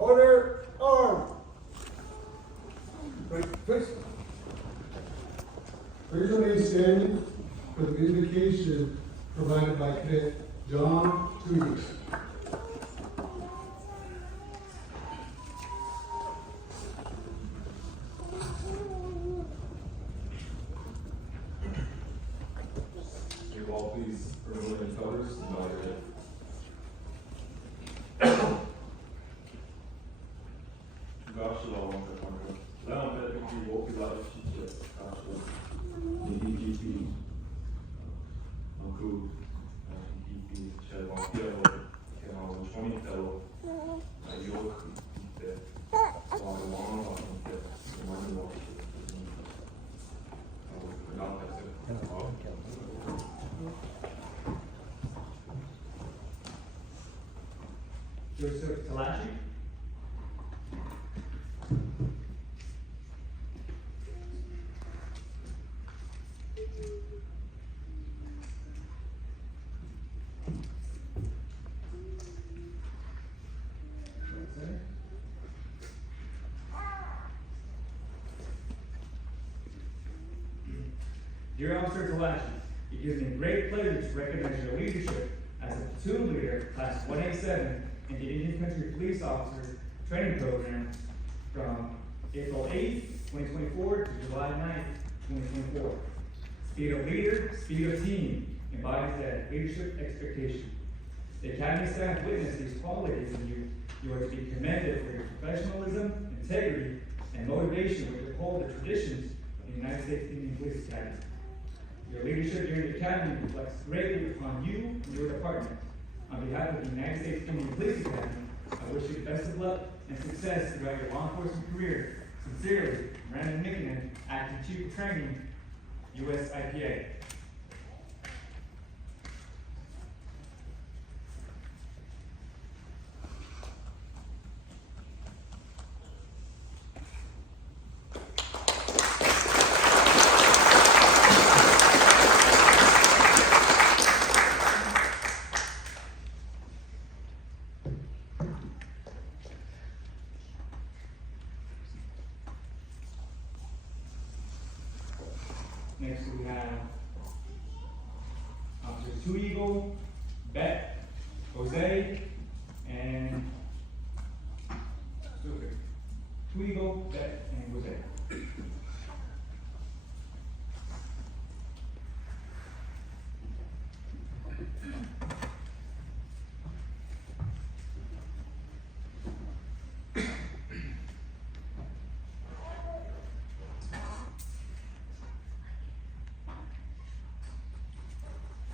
Order, arm. Right, fix. Raise your hand standing for the invocation provided by Cadet John Tweedy. You all please remove any colors and bow your head. Varsågod, lärarpedagogi och lärarskicket IDGP Anku IDGP Kjellman Kemal Schwintello York inte Svanewan och inte Emanuel Joseph Talachi. Dear Officer Talachi, it gives me great pleasure to recognize your leadership as a platoon leader, Class 187, in the Indian Country Police Officer Training Program from April 8th, 2024 to July 9th, 2024. Speed of leader, speed of team embodies that leadership expectation. The Academy staff witnessed these qualities in you. You are to be commended for your professionalism, integrity, and motivation which uphold the traditions of the United States Indian Police Academy. Your leadership during the Academy reflects greatly upon you and your department. On behalf of the United States Indian Police Academy, I wish you the best of luck and success throughout your law enforcement career. Sincerely, Brandon Mickinen, Acting Chief of Training, U.S. IPA. Next we have Officer Two Eagle, Bet, Jose, and Two Eagle, Bet, and Jose.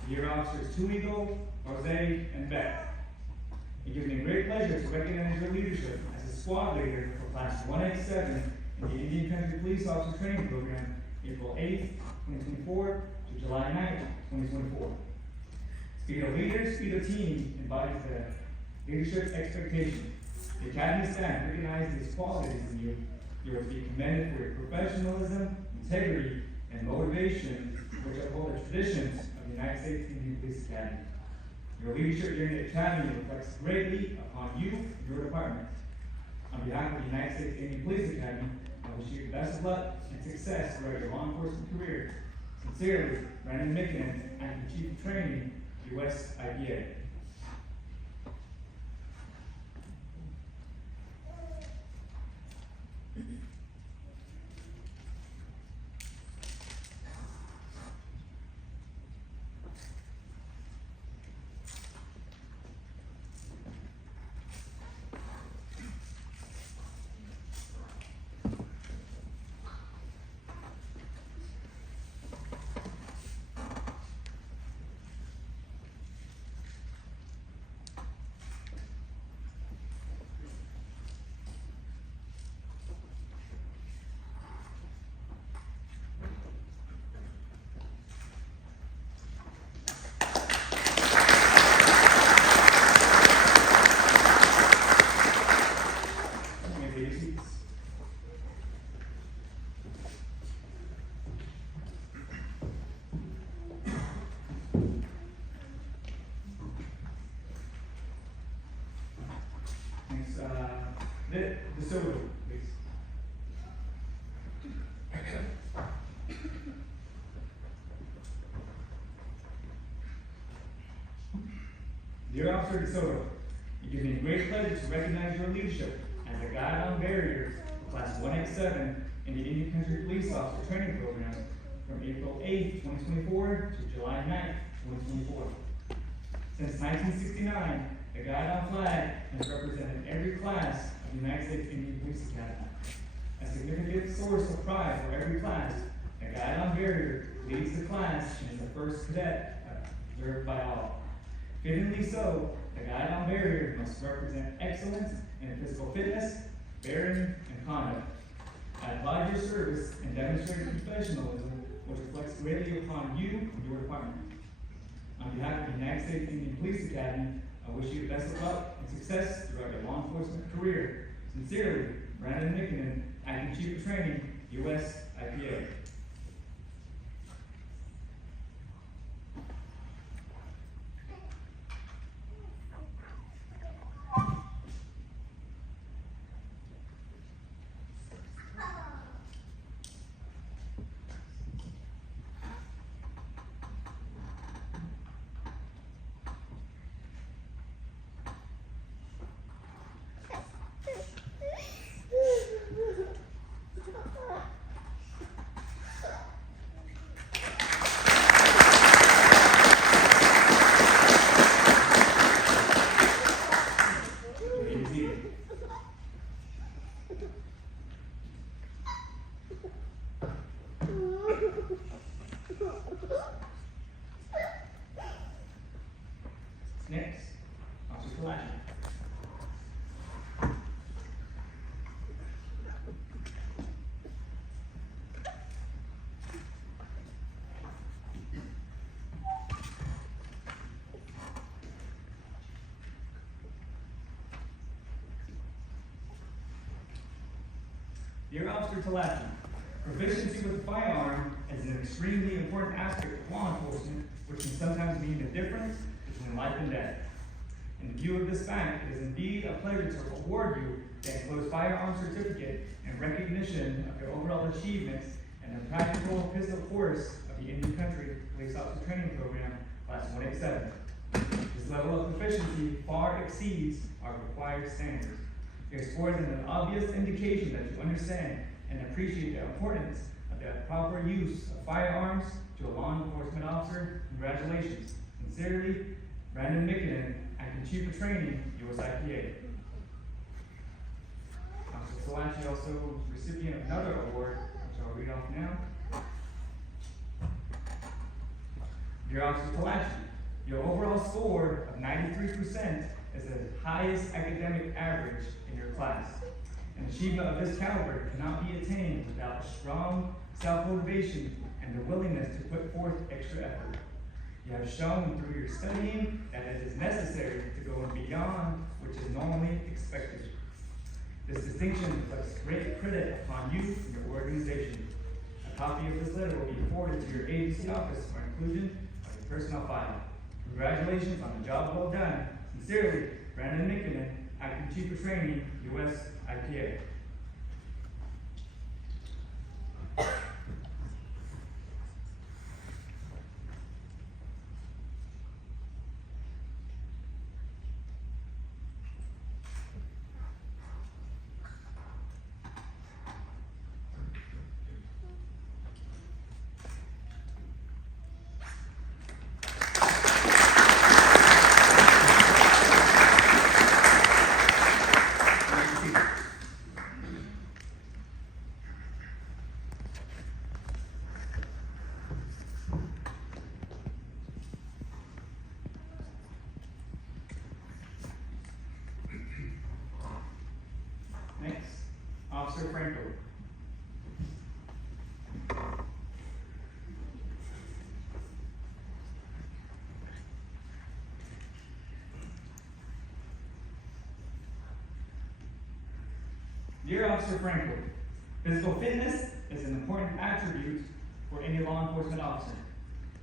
Dear Officers Two Eagle, Jose, and Beth, it gives me great pleasure to recognize your leadership as a squad leader for Class 187 in the Indian Country Police Officer Training Program, April 8th, 2024 to July 9th, 2024. Speed of leader, speed of team embodies the leadership expectation. The Academy staff recognize these qualities in you. You are to be commended for your professionalism, integrity, and motivation which uphold the traditions of the United States Indian Police Academy. Your leadership during the Academy reflects greatly upon you and your department. On behalf of the United States Indian Police Academy, I wish you the best of luck and success throughout your law enforcement career. Sincerely, Brandon Mickinen, Acting Chief of Training, U.S. IPA. DeSoto, please. Dear Officer DeSoto, it gives me great pleasure to recognize your leadership as a guide on barriers for Class 187 in the Indian Country Police Officer Training Program from April 8, 2024 to July 9, 2024. Since 1969, the Guide on Flag has represented every class of the United States Indian Police Academy. A significant source of pride for every class, the Guide on Barrier leads the class and is the first cadet observed by all. Fittingly so, the Guide on Barrier must represent excellence in physical fitness, bearing, and conduct. I applaud your service and demonstrate your professionalism, which reflects greatly upon you and your department. On behalf of the United States Indian Police Academy, I wish you the best of luck and success throughout your law enforcement career. Sincerely, Brandon Nickinen, Acting Chief of Training, U.S. IPA. Next, Officer Kalashi. Dear Officer Talachi, proficiency with a firearm is an extremely important aspect of law enforcement, which can sometimes mean the difference between life and death. In view of this fact, it is indeed a pleasure to award you the enclosed firearm certificate in recognition of your overall achievements and the practical physical course of the Indian Country Police Officer Training Program, Class 187. This level of proficiency far exceeds our required standards. Your score is an obvious indication that you understand and appreciate the importance of the proper use of firearms to a law enforcement officer. Congratulations. Sincerely, Brandon Nickinen, Acting Chief of Training, U.S. IPA. Officer Salachi also recipient of another award, which I'll read off now. Dear Officer Talachi, your overall score of 93% is the highest academic average in your class. An achievement of this caliber cannot be attained without strong self-motivation and the willingness to put forth extra effort. You have shown through your studying that it is necessary to go beyond which is normally expected. This distinction reflects great credit upon you and your organization. A copy of this letter will be forwarded to your agency office for inclusion of your personnel file. Congratulations on the job well done. Sincerely, Brandon Nickinen, Acting Chief of Training, U.S. IPA. Next, Officer Franco. Dear Officer Franco, physical fitness is an important attribute for any law enforcement officer.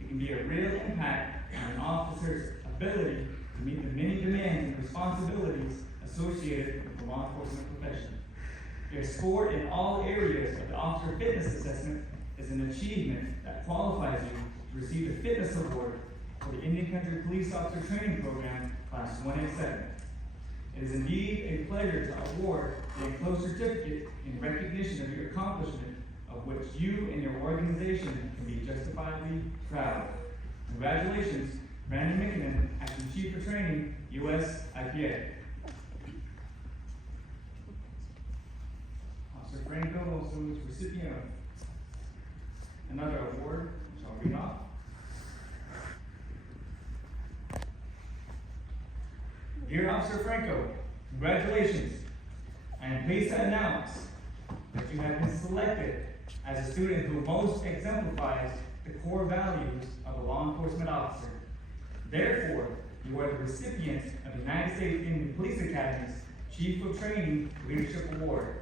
It can be a real impact on an officer's ability to meet the many demands and responsibilities associated with the law enforcement profession. Your score in all areas of the officer fitness assessment is an achievement that qualifies you to receive the fitness award for the Indian Country Police Officer Training Program, Class 187. It is indeed a pleasure to award the enclosed certificate in recognition of your accomplishment, of which you and your organization can be justifiably proud. Congratulations, Brandon McKinnon, Acting Chief of Training, U.S. IPA. Officer Franco also is recipient of another award, which I'll read off. Dear Officer Franco, congratulations. I am pleased to announce that you have been selected as a student who most exemplifies the core values of a law enforcement officer. Therefore, you are the recipient of the United States Indian Police Academy's Chief of Training Leadership Award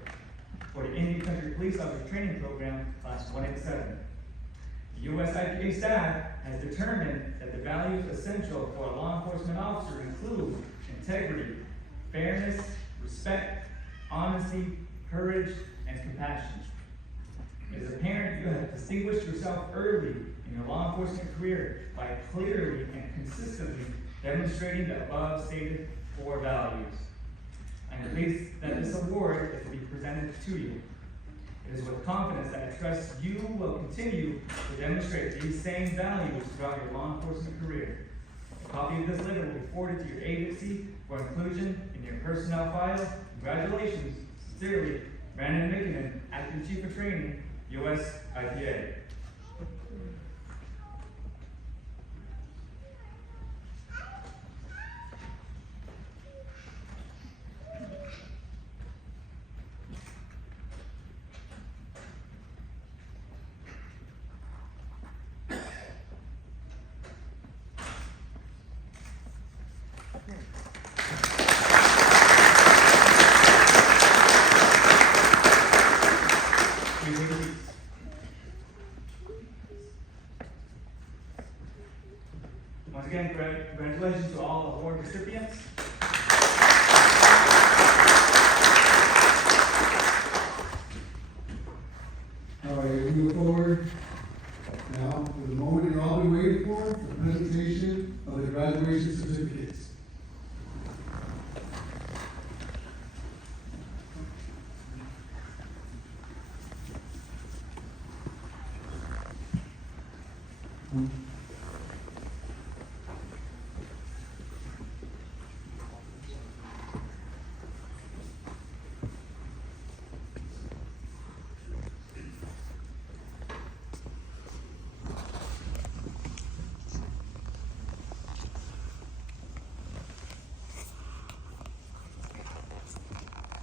for the Indian Country Police Officer Training Program, Class 187. The U.S. IPA staff has determined that the values essential for a law enforcement officer include integrity, fairness, respect, honesty, courage, and compassion. It is apparent you have distinguished yourself early in your law enforcement career by clearly and consistently demonstrating the above stated core values. I am pleased that this award is to be presented to you. It is with confidence that I trust you will continue to demonstrate these same values throughout your law enforcement career. A copy of this letter will be forwarded to your agency for inclusion in your personnel file. Congratulations, sincerely, Brandon McKinnon, Acting Chief of Training, U.S. IPA. Once again, congratulations to all award recipients. All right, we move forward now to the moment you've all been waiting for, the presentation of the graduation certificates.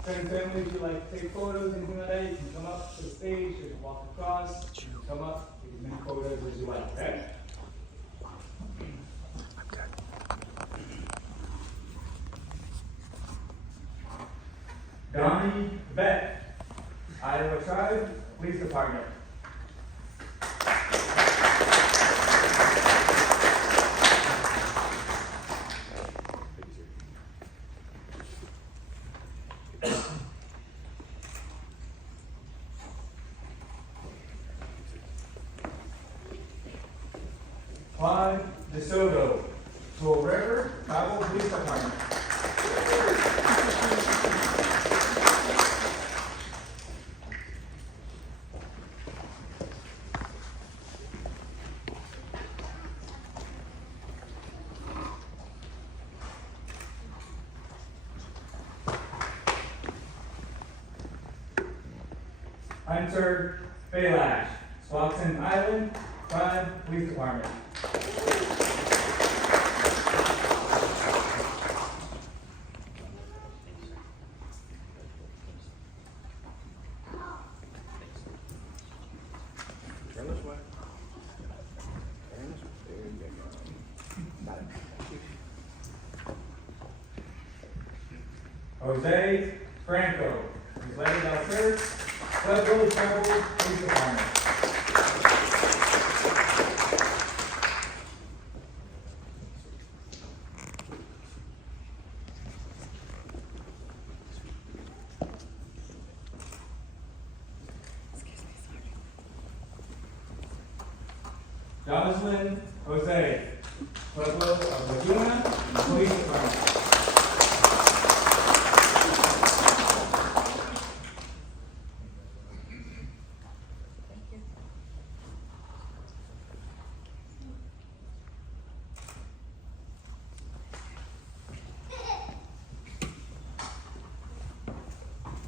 Friends, family, if you like to take photos, anything like that, you can come up to the stage, you can walk across, you can come up, take as many photos as you like, okay? Donnie Beck, Iowa Tribe Police Department. Juan DeSoto, Tool River Tribal Police Department. Hunter Belash, Swanson Island Tribe Police Department. Jose Franco, Related Officer, Federal Tribal Police Department. Jocelyn Jose, Pueblo of Laguna, Police Department.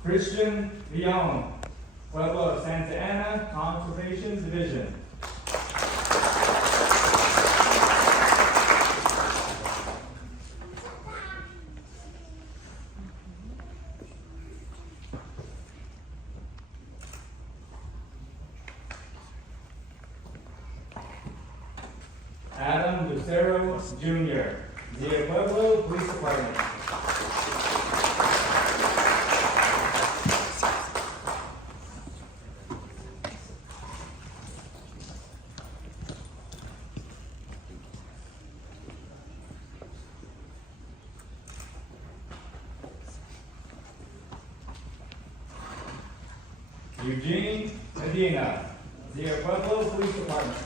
Christian Leon, Pueblo of Santa Ana, Conservation Division. Adam Lucero Jr., Zia Pueblo Police Department. Eugene Medina, Zia Pueblo Police Department.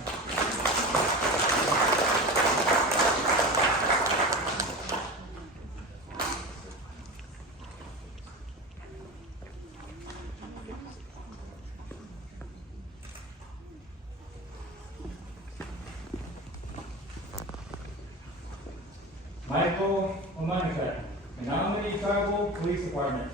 Michael Omanika, Menominee Tribal Police Department.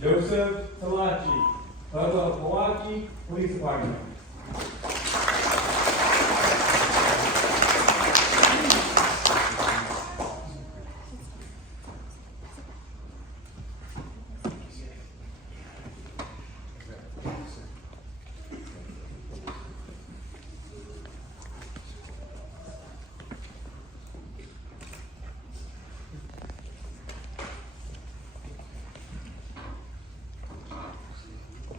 Joseph Talachi, Pueblo of Milwaukee Police Department.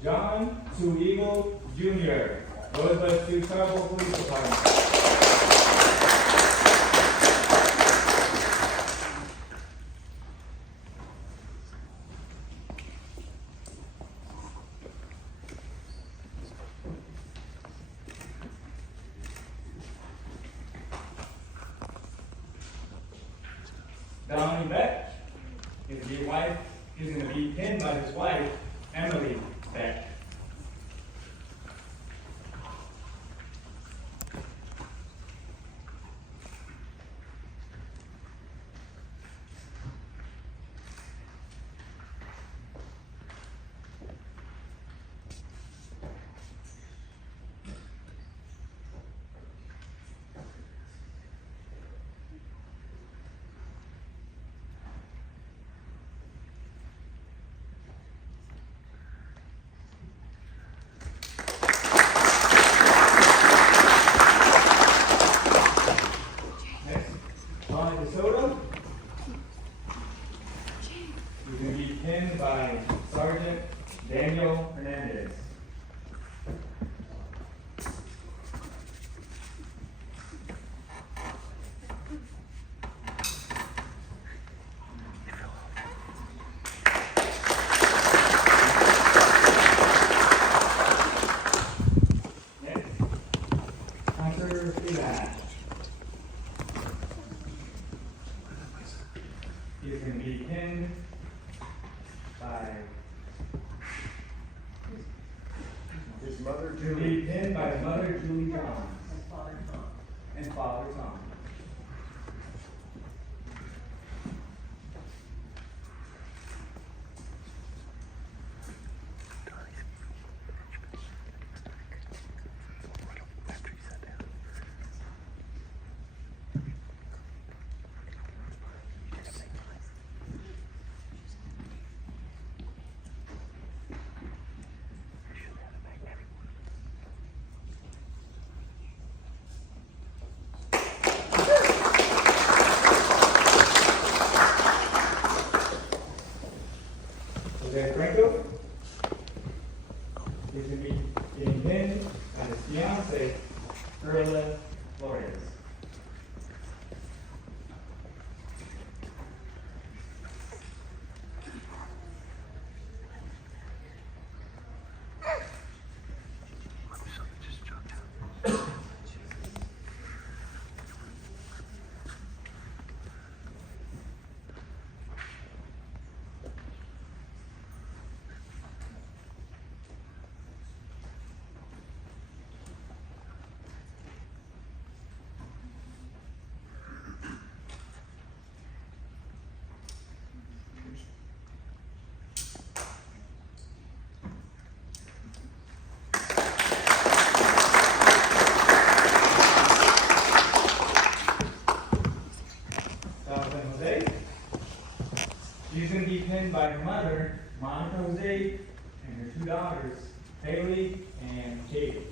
John Two Eagle Jr., Rosebud Sioux Tribal Police Department. Donnie Beck is going to be pinned by his wife, Emily Beck. Next, Ronnie DeSoto. He's going to be pinned by Sergeant Daniel Hernandez. Next, Hunter Freeman. He's going to be pinned by His mother, to be pinned by Mother Julie Johns and Father Tom. Flores. Jonathan Jose. She's going to be pinned by her mother, Monica Jose, and her two daughters, Haley and Kate.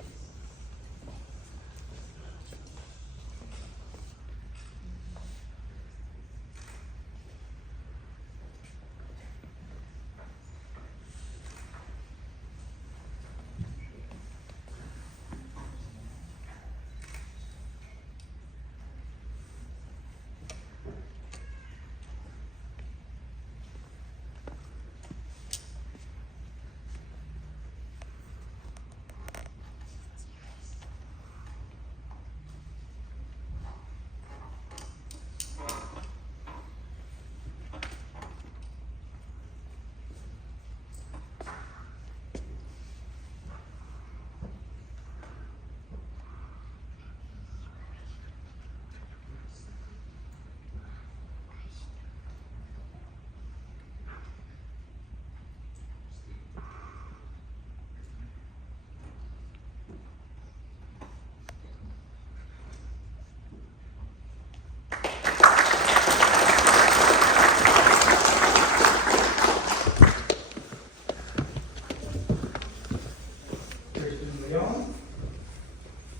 Christian Leon.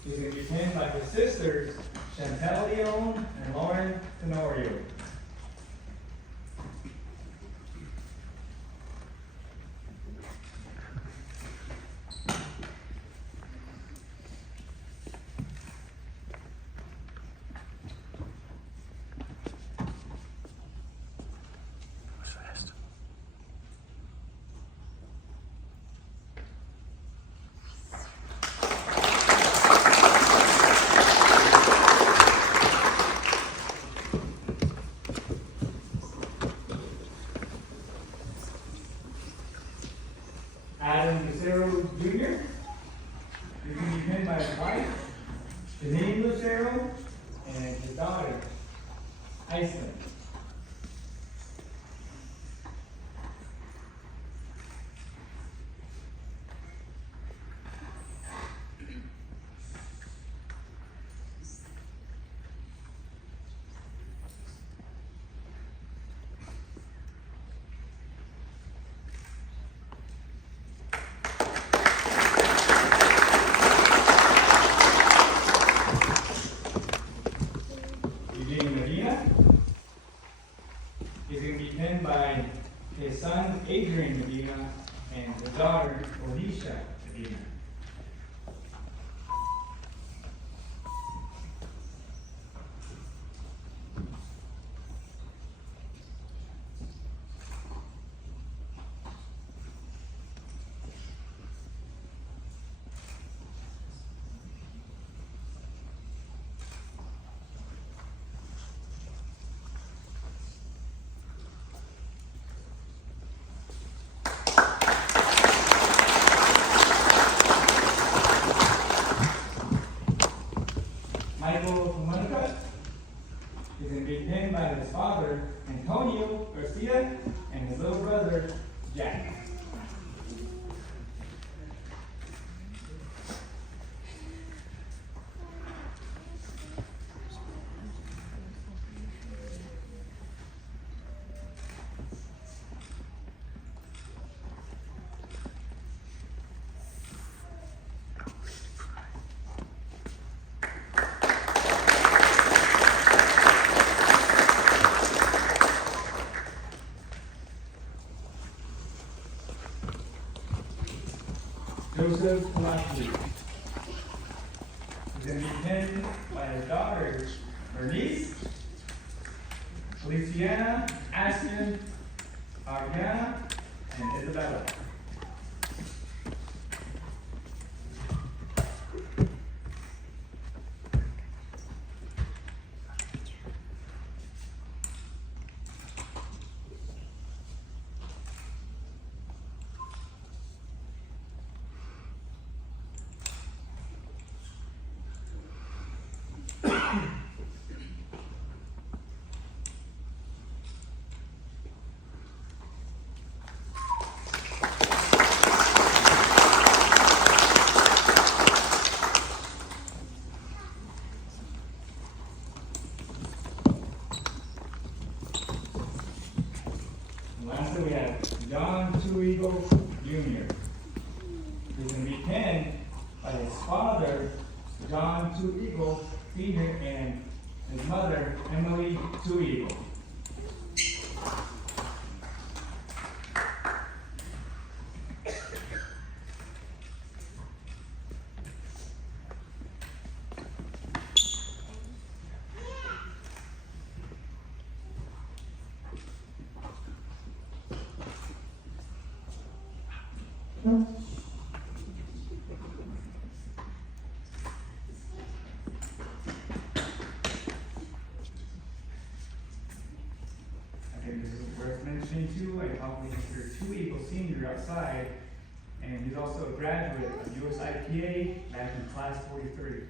She's going to be pinned by her sisters, Chantel Leon and Lauren Tenorio. Adam Lucero Jr. He's going to be pinned by his wife, Janine Lucero, and his daughter, Iceland. Eugene Medina. He's going to be pinned by his son, Adrian Medina, and his daughter, Alicia Medina. Michael Monica is going to be pinned by his father, Antonio Garcia, and his little brother, Jack. his daughters, Bernice, Feliciana, Ashton, Ariana, and Isabella. And lastly, we have John Two Eagle Jr. He's going to be penned by his father, John Two Eagle Sr., and his mother, Emily Two Eagle. I think this is worth mentioning too. I probably consider Two Eagle Senior outside, and he's also a graduate of USIPA back in class 43.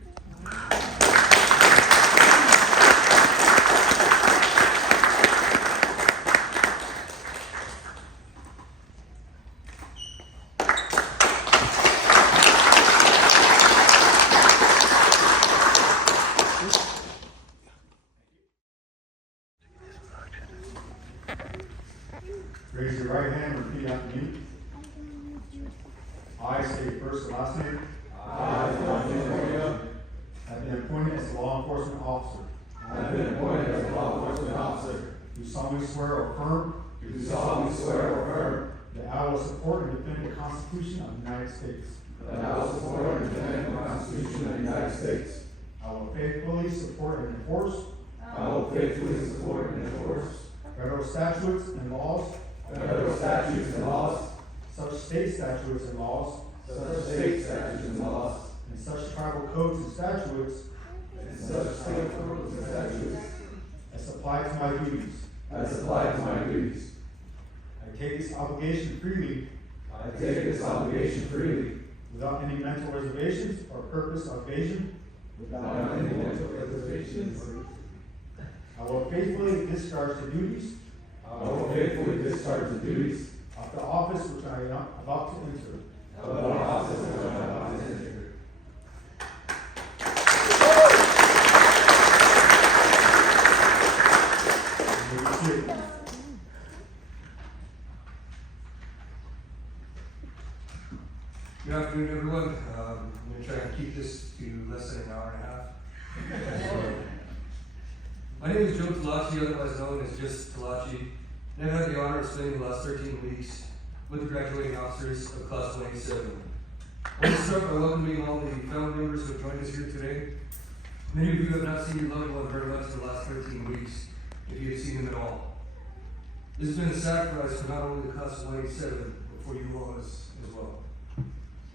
Raise your right hand and repeat after me. I say your first and last name. I, John J. Have been appointed as a law enforcement officer. have been appointed as a law enforcement officer. Do solemnly swear or affirm Do solemnly swear or affirm that I will support and defend the Constitution of the United States. that I will support and defend the Constitution of the United States. I will faithfully support and enforce I will faithfully support and enforce federal statutes and laws, federal statutes and laws, such state statutes and laws, such state statutes and laws, and such tribal codes and statutes and such state codes and statutes as apply to my duties. as apply to my duties. I take this obligation freely I take this obligation freely, without any mental reservations or purpose of evasion. without any mental reservations. I will faithfully discharge the duties I will faithfully discharge the duties of the office which I am about to enter. of the office which I am about to enter. You may be seated. Good afternoon, everyone. I'm going to try and keep this to less than an hour and a half. My name is Joe Talachi, otherwise known as just Talachi, and I've had the honor of spending the last 13 weeks with the graduating officers of Class 187. I want to start by welcoming all the family members who have joined us here today. Many of you have not seen your loved one very much in the last 13 weeks, if you have seen them at all. This has been a sacrifice for not only the Class 187, but for you all as well.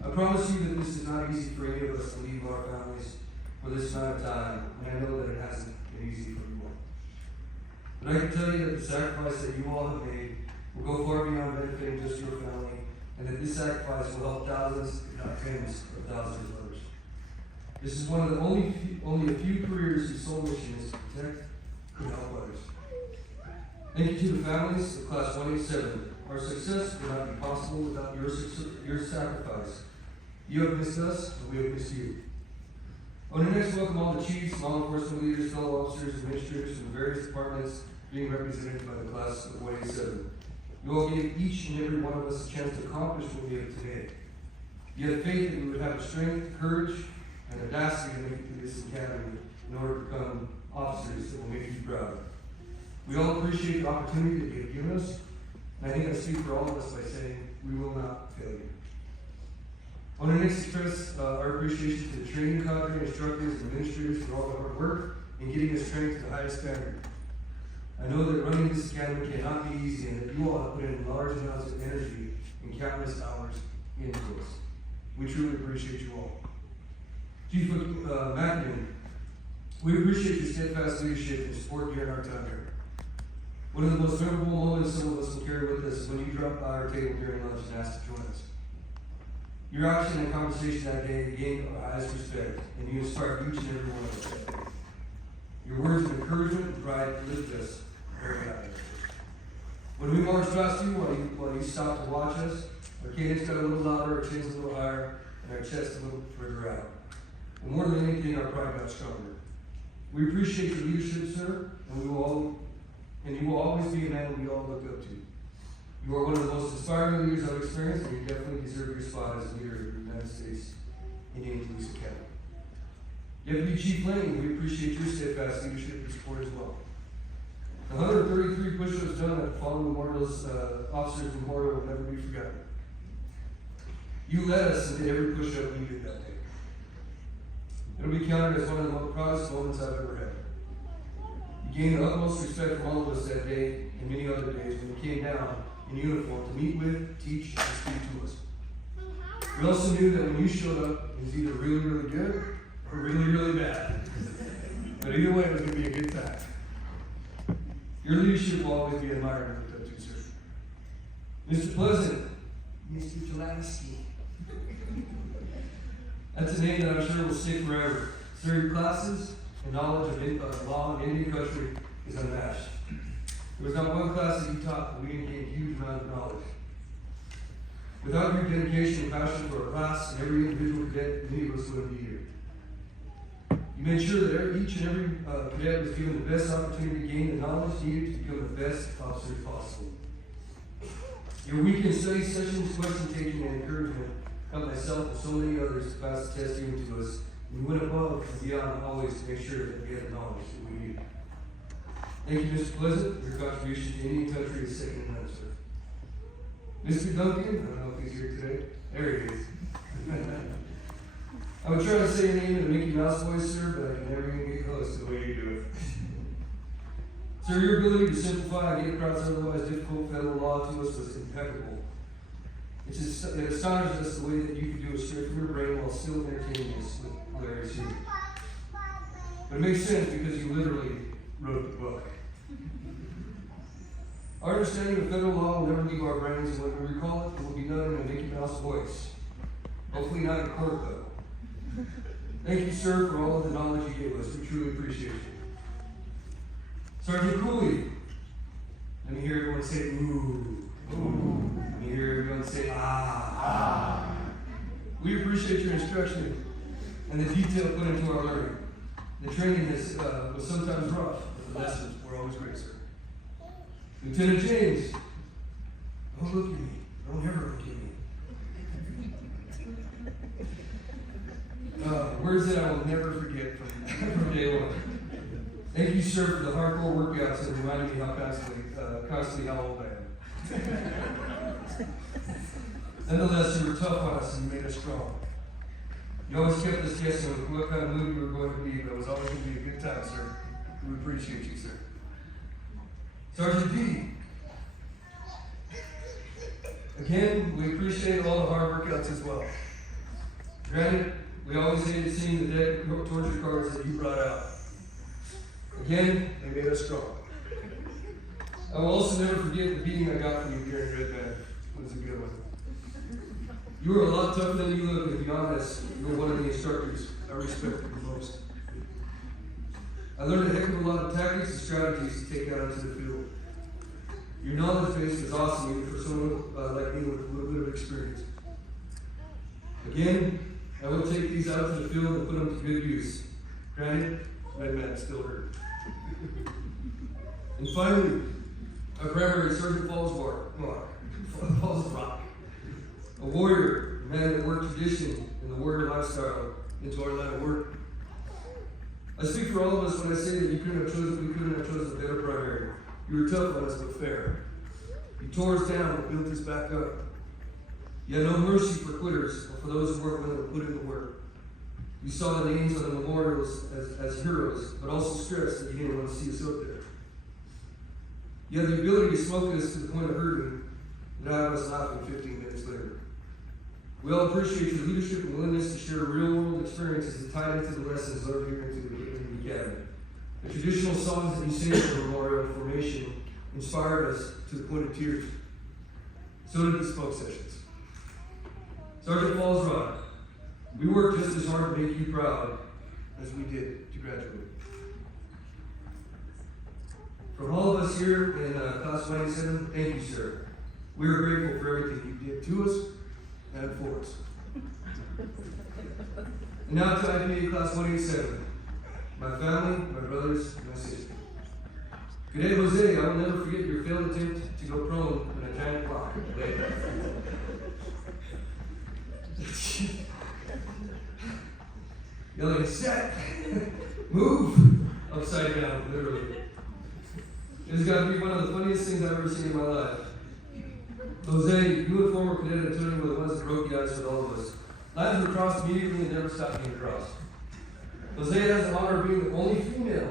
I promise you that this is not easy for any of us to leave our families for this amount of time, and I know that it hasn't been easy for you all. But I can tell you that the sacrifice that you all have made will go far beyond benefiting just your family, and that this sacrifice will help thousands, if not tens of thousands of others. This is one of the only a few careers whose sole mission is to protect and help others. Thank you to the families of Class 187. Our success would not be possible without your sacrifice. You have missed us, and we have missed you. I want to next welcome all the chiefs, law enforcement leaders, fellow officers, administrators from the various departments being represented by the Class of 187. You all gave each and every one of us a chance to accomplish what we have today. You had faith that we would have the strength, courage, and audacity to make it through this academy in order to become officers that will make you proud. We all appreciate the opportunity that you have given us, and I think I speak for all of us by saying we will not fail you. I want to next express our appreciation to the training cadre, instructors, and administrators for all the hard work in getting us trained to the highest standard. I know that running this academy cannot be easy and that you all have put in large amounts of energy and countless hours into this. We truly appreciate you all. Chief McNeil, we appreciate your steadfast leadership and support during our time here. One of the most memorable moments some of us will carry with us is when you dropped by our table during lunch and asked to join us. Your action and conversation that day gained our highest respect, and you inspired each and every one of us that day. Your words of encouragement and pride lift us very high. When we marched past you, while you stopped to watch us, our cadence got a little louder, our chins a little higher, and our chests a little further out. But more than anything, our pride got stronger. We appreciate your leadership, sir, and you will always be a man we all look up to. You are one of the most inspiring leaders I've experienced, and you definitely deserve your spot as leader of the United States Indian Police Academy. Deputy Chief Lane, we appreciate your steadfast leadership and support as well. The 133 push-ups done at Fallen Memorial's Officers Memorial will never be forgotten. You led us into every push-up we did that day. It'll be counted as one of the most proudest moments I've ever had. You gained the utmost respect from all of us that day and many other days when you came down in uniform to meet with, teach, and speak to us. We also knew that when you showed up, it was either really, really good or really, really bad. But either way, it was going to be a good time. Your leadership will always be admired and looked up to, sir. Mr. Pleasant, Mr. Jelansky. That's a name that I'm sure will stick forever. Sir, your classes and knowledge of law and Indian country is unmatched. There was not one class that you taught that we didn't gain a huge amount of knowledge. Without your dedication and passion for our class and every individual cadet, many of us wouldn't be here. You made sure that each and every cadet was given the best opportunity to gain the knowledge needed to become the best officer possible. Your weekend study sessions, question taking, and encouragement helped myself and so many others to pass the test given to us, and we went above and beyond always to make sure that we had the knowledge that we needed. Thank you, Mr. Pleasant. Your contribution to Indian country is second to none, sir. Mr. Duncan, I don't know if he's here today. There he is. I would try to say your name in a Mickey Mouse voice, sir, but I can never even get close to the way you do it. Sir, your ability to simplify and get across otherwise difficult federal law to us was impeccable. It astonishes us the way that you could do it straight from your brain while still entertaining us with hilarious humor. But it makes sense because you literally wrote the book. Our understanding of federal law will never leave our brains, and when we recall it, it will be done in a Mickey Mouse voice. Hopefully not in court, though. Thank you, sir, for all of the knowledge you gave us. We truly appreciate you. Sergeant Cooley, let me hear everyone say ooh. Ooh. Let me hear everyone say ah. Ah. We appreciate your instruction and the detail put into our learning. The training was sometimes rough, but the lessons were always great, sir. Lieutenant James, don't look at me. Don't ever look at me. Words that I will never forget from day one. Thank you, sir, for the hardcore workouts that reminded me how constantly how old I am. Nonetheless, you were tough on us and you made us strong. You always kept us guessing with what kind of mood we were going to be, but it was always going to be a good time, sir. We appreciate you, sir. Sergeant D. Again, we appreciate all the hard workouts as well. Granted, we always hated seeing the dead torture cards that you brought out. Again, they made us strong. I will also never forget the beating I got from you during Red Band. It was a good one. You were a lot tougher than you look, and to be honest, you were one of the instructors I respected the most. I learned a heck of a lot of tactics and strategies to take out into the field. Your knowledge base is awesome, even for someone like me with a little bit of experience. Again, I will take these out to the field and put them to good use. Granted, Red Man still hurt. And finally, our primary Sergeant Falls Rock, a warrior, a man that worked tradition and the warrior lifestyle into our line of work. I speak for all of us when I say that we couldn't have chosen a better primary. You were tough on us, but fair. You tore us down and built us back up. You had no mercy for quitters or for those who weren't willing to put in the work. You saw the names on the memorials as heroes, but also stressed that you didn't want to see us out there. You had the ability to smoke us to the point of hurting, and have us laughing 15 minutes later. We all appreciate your leadership and willingness to share real-world experiences that tie into the lessons learned here into the academy. The traditional songs that you sang at the memorial formation inspired us to the point of tears. So did the smoke sessions. Sergeant Falls Rod, we worked just as hard to make you proud as we did to graduate. From all of us here in Class 97, thank you, sir. We are grateful for everything you did to us and for us. And now to IPA Class 187, my family, my brothers, and my sister. Cadet Jose, I will never forget your failed attempt to go prone in a giant clock today. Yelling, set, move, upside down, literally. This has got to be one of the funniest things I've ever seen in my life. Jose, you and former Cadet Antonio were the ones that broke the ice with all of us. Lines were crossed immediately and never stopped being crossed. Jose has the honor of being the only female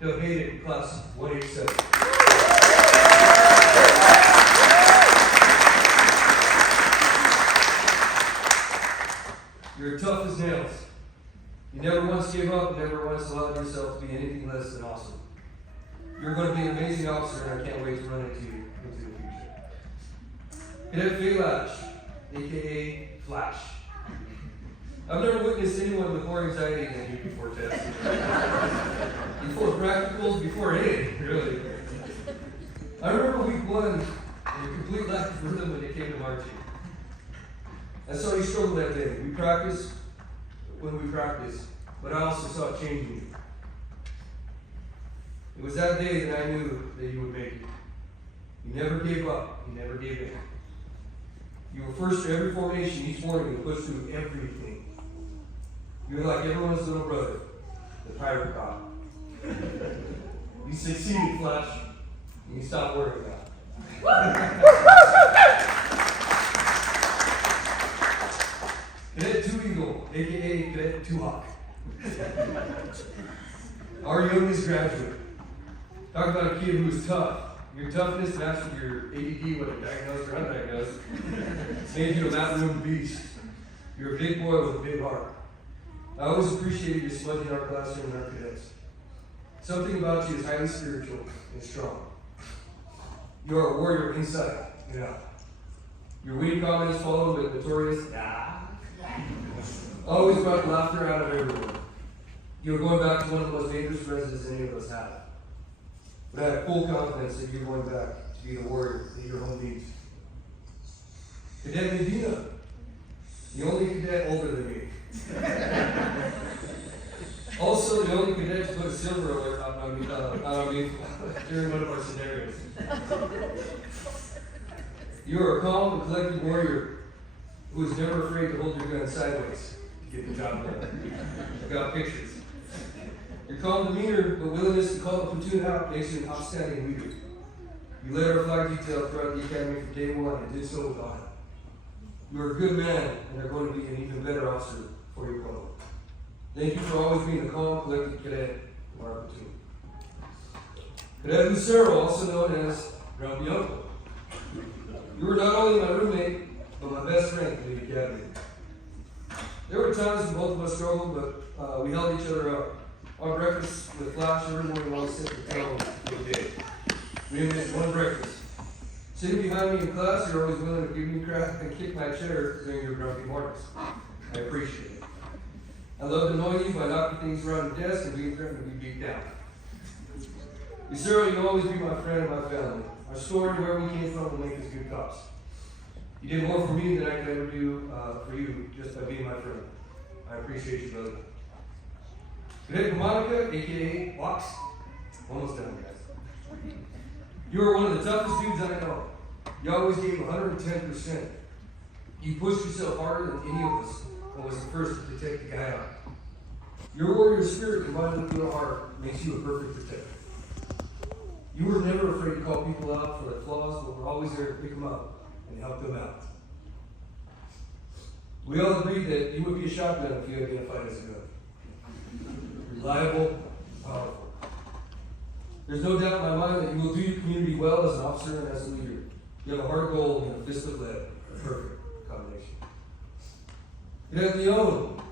to have made it in Class 187. You're tough as nails. You never once gave up, never once allowed yourself to be anything less than awesome. You're going to be an amazing officer, and I can't wait to run into you into the future. Cadet Faye Lash, aka Flash. I've never witnessed anyone with more anxiety than you before test. Before practicals, before anything, really. I remember week 1, and a complete lack of rhythm when it came to marching. I saw you struggle that day. We practiced when we practiced, but I also saw it changing. It was that day that I knew that you would make it. You never gave up. You never gave in. You were first to every formation each morning and pushed through everything. You were like everyone's little brother, the pirate cop. You succeeded, Flash, and you stopped worrying about it. Cadet Two Eagle, aka Cadet Two Hawk. Our youngest graduate. Talk about a kid who was tough. Your toughness matched with your ADD, whether diagnosed or undiagnosed, made you a mountain room beast. You're a big boy with a big heart. I always appreciated your smudge in our classroom and our cadets. Something about you is highly spiritual and strong. You are a warrior inside and out. Your witty comments followed with notorious always brought laughter out of everyone. You were going back to one of the most dangerous residences any of us have. But I have full confidence that you're going back to be the warrior that your home needs. Cadet Medina, the only cadet older than me. Also, the only cadet to put a silver alert on me during one of our scenarios. You are a calm and collected warrior who is never afraid to hold your gun sideways to get the job done. I've got pictures. Your calm demeanor, but willingness to call the platoon out makes you an outstanding leader. You led our flag detail throughout the academy from day 1 and did so with honor. You are a good man and are going to be an even better officer for your code. Thank you for always being a calm, collected cadet of our platoon. Cadet Lucero, also known as Grumpy Uncle. You were not only my roommate, but my best friend in the academy. There were times when both of us struggled, but we held each other up. Our breakfast with Flash every morning always set the tone for the day. We didn't miss one breakfast. Sitting behind me in class, you're always willing to give me crap and kick my chair during your grumpy mornings. I appreciate it. I love annoying you by knocking things around the desk and being threatened to be beat down. Lucero, you'll always be my friend and my family. Our story, where we came from, will make us good cops. You did more for me than I could ever do for you just by being my friend. I appreciate you, brother. Cadet Monica, aka Wax. Almost done, guys. You are one of the toughest dudes I know. You always gave 110%. You pushed yourself harder than any of us and was the first to protect the guy out. Your warrior spirit combined with your heart makes you a perfect protector. You were never afraid to call people out for their flaws, but were always there to pick them up and help them out. We all agreed that you would be a shotgun if you identified as a gun. Reliable, powerful. There's no doubt in my mind that you will do your community well as an officer and as a leader. You have a hard goal and a fist of lead. A perfect combination. Cadet Leon,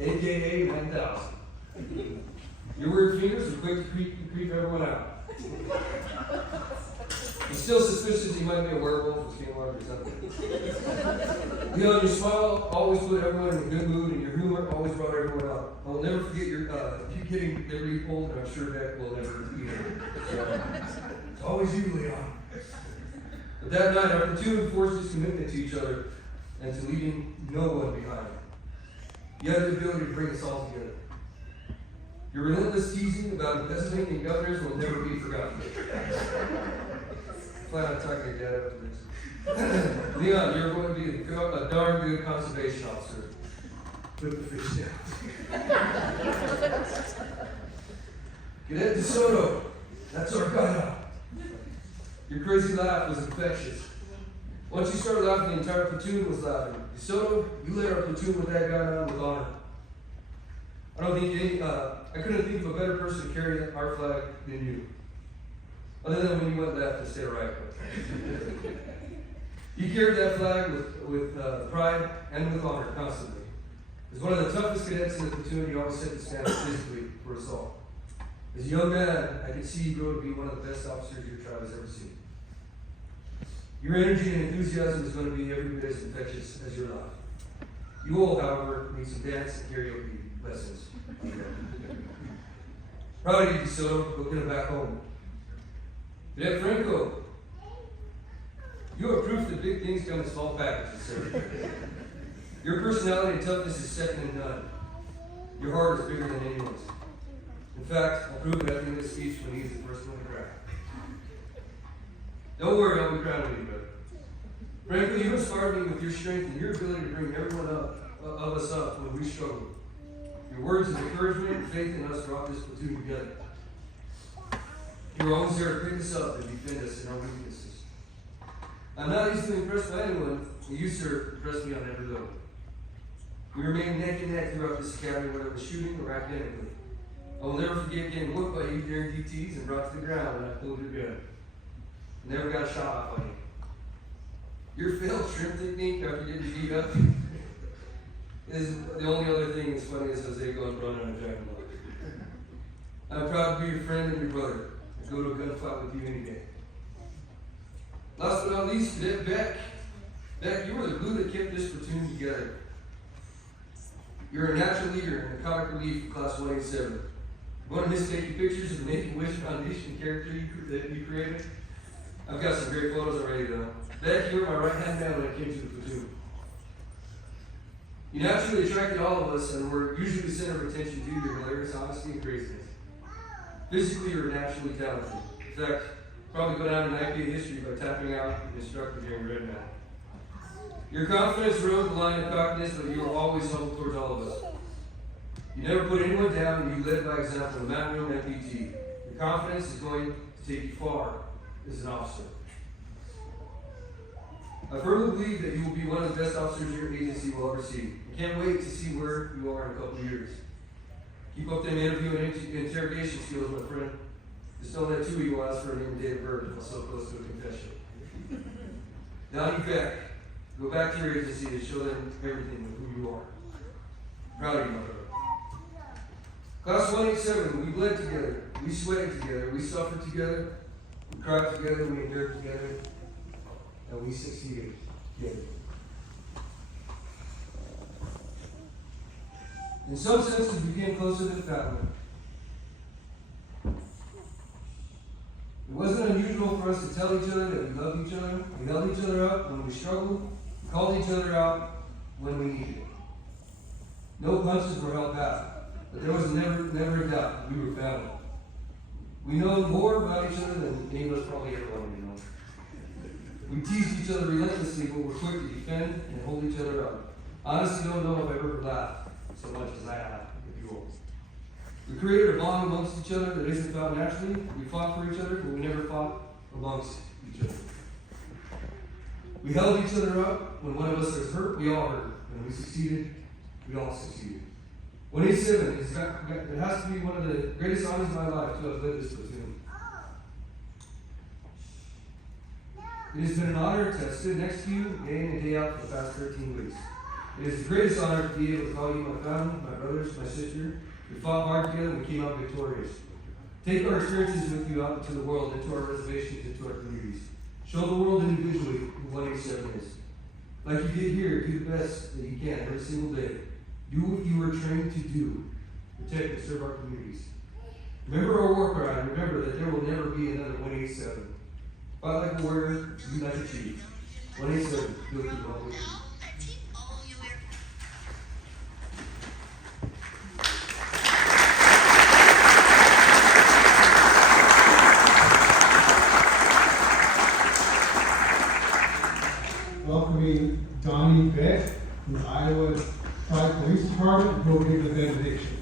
aka 9000. Your weird fingers are quick to creep everyone out. He's still suspicious he might be a werewolf or skinwalker or something. Leon, your smile always put everyone in a good mood, and your humor always brought everyone out. I will never forget your you getting Liberty pulled, and I'm sure that will never either. So, it's always you, Leon. But that night, our platoon enforced its commitment to each other and to leaving no one behind. You had the ability to bring us all together. Your relentless teasing about investigating governors will never be forgotten. Plan on talking to Dad after this. Leon, you're going to be a darn good conservation officer. Put the fish down. Cadet DeSoto, that's our guy. Your crazy laugh was infectious. Once you started laughing, the entire platoon was laughing. DeSoto, you led our platoon with that guy on with honor. I couldn't think of a better person to carry our flag than you. Other than when you went left instead of right. You carried that flag with pride and with honor constantly. As one of the toughest cadets in the platoon, you always set the standard physically for us all. As a young man, I could see you grow to be one of the best officers your tribe has ever seen. Your energy and enthusiasm is going to be every bit as infectious as your life. You will, however, need some dance and karaoke lessons. Proud of you, DeSoto, looking back home. Cadet Franco, you are proof that big things come in small packages, sir. Your personality and toughness is second to none. Your heart is bigger than anyone's. In fact, I'll prove it at the end of the speech when he's the first one to cry. Don't worry, I'll be proud of you, brother. Franco, you inspired me with your strength and your ability to bring everyone of us up when we struggle. Your words of encouragement and faith in us brought this platoon together. You were always there to pick us up and defend us in our weaknesses. I'm not easily impressed by anyone, and you, sir, impressed me on every level. We remained neck and neck throughout this academy, whether it was shooting or academically. I will never forget getting whooped by you during DTs and brought to the ground when I pulled your gun. Never got a shot off on you. Your failed shrimp technique after getting beat up is the only other thing as funny as Jose going running on a dragon block. I'm proud to be your friend and your brother. I go to a gunfight with you any day. Last but not least, Cadet Beck. Beck, you were the glue that kept this platoon together. You're a natural leader and a comic relief for Class 187. Want to mistake your pictures of the Make-A-Wish Foundation character that you created? I've got some great photos already, though. Beck, you were my right-hand man when it came to the platoon. You naturally attracted all of us and were usually the center of attention due to your hilarious honesty and craziness. Physically, you're naturally talented. In fact, probably go down in IPA history by tapping out an instructor during Red Man. Your confidence rode the line of cockiness, but you were always humble towards all of us. You never put anyone down, and you led by example in Mountain Room at PT. Your confidence is going to take you far as an officer. I firmly believe that you will be one of the best officers your agency will ever see. I can't wait to see where you are in a couple of years. Keep up them interview and interrogation skills, my friend. Just don't let two of you ask for a name and date of birth until so close to a confession. Now you back. Go back to your agency to show them everything of who you are. Proud of you, my brother. Class 187, we bled together, we sweated together, we suffered together, we cried together, we endured together, and we succeeded together. In some senses, we became closer than family. It wasn't unusual for us to tell each other that we loved each other, we held each other up when we struggled, we called each other out when we needed it. No punches were held back, but there was never a doubt that we were family. We know more about each other than any of us probably ever wanted to know. We teased each other relentlessly, but we're quick to defend and hold each other up. Honestly, don't know if I've ever laughed so much as I have with you all. We created a bond amongst each other that isn't found naturally. We fought for each other, but we never fought amongst each other. We held each other up when one of us was hurt. We all hurt. When we succeeded, we all succeeded. 187, it has to be one of the greatest honors of my life to have led this platoon. It has been an honor to have stood next to you day in and day out for the past 13 weeks. It is the greatest honor to be able to call you my family, my brothers, my sister. We fought hard together and we came out victorious. Take our experiences with you out into the world, into our reservations, into our communities. Show the world individually who 187 is. Like you did here, do the best that you can every single day. Do what you were trained to do. Protect and serve our communities. Remember our war cry, and remember that there will never be another 187. Fight like a warrior, be like a chief. 187, do it to the whole Welcoming Donnie Beck from the Iowa Private Police Department, who will give the benediction.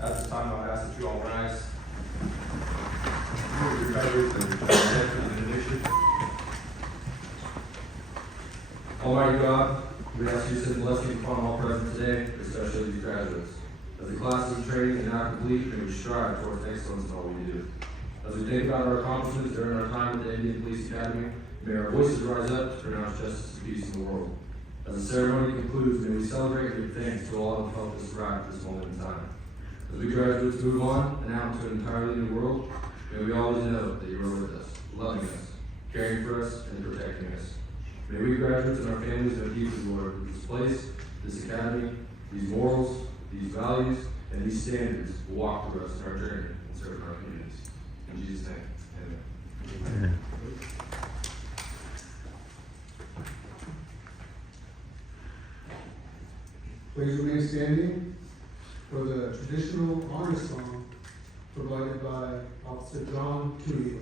At this time, I'll ask that you all rise. Move your covers and stand for the benediction. Almighty God, we ask you to send blessing upon all present today, especially these graduates. As the classes of training are now complete, may we strive towards excellence in all we do. As we think about our accomplishments during our time at the Indian Police Academy, may our voices rise up to pronounce justice and peace in the world. As the ceremony concludes, may we celebrate and give thanks to all who have helped us thrive at this moment in time. As we graduates move on and out into an entirely new world, may we always know that you are with us, loving us, caring for us, and protecting us. May we graduates and our families know deeply, Lord, that this place, this academy, these morals, these values, and these standards will walk through us in our journey and serve our communities. In Jesus' name, amen. Please remain standing for the traditional honor song provided by Officer John Tudio.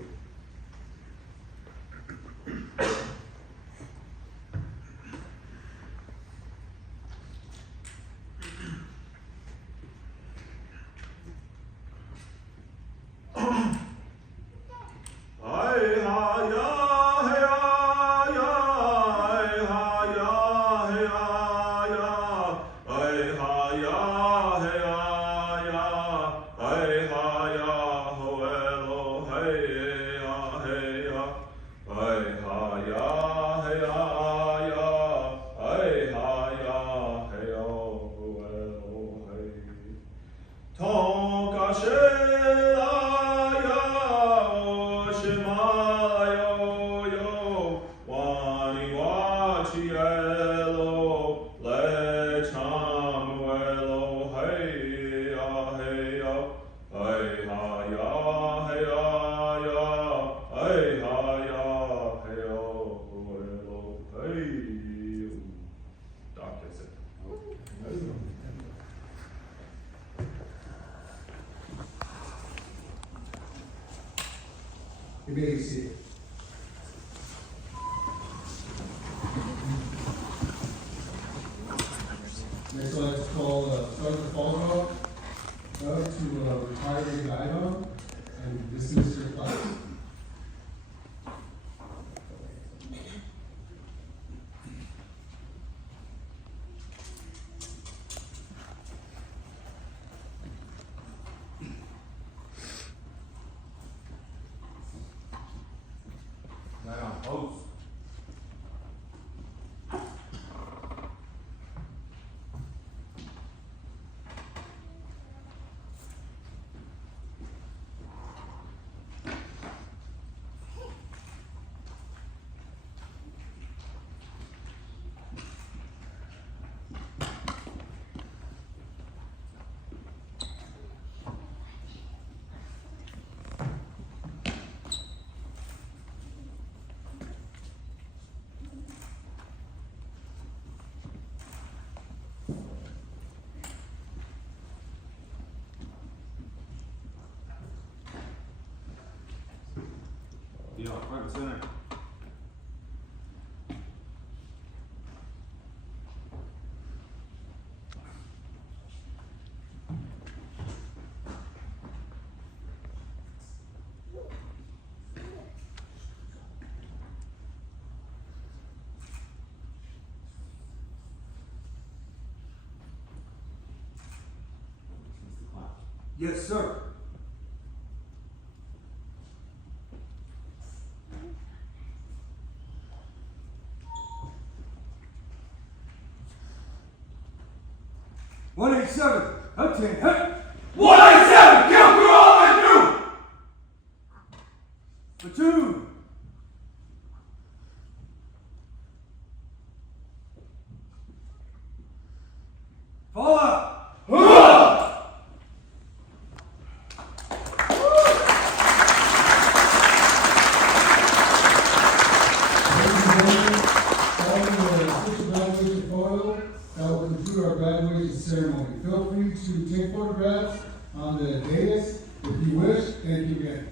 You may be seated. Next, I'd like to call Sergeant Falco to retire the item and dismiss your class. Now, host. Yeah, front and center. Yes, sir. "187, attend, hey! 187, kill through all the way through! Platoon! Fall out! Hoorah! Ladies and gentlemen, following the official graduation photo, that will conclude our graduation ceremony. Feel free to take photographs on the dais if you wish. Thank you again.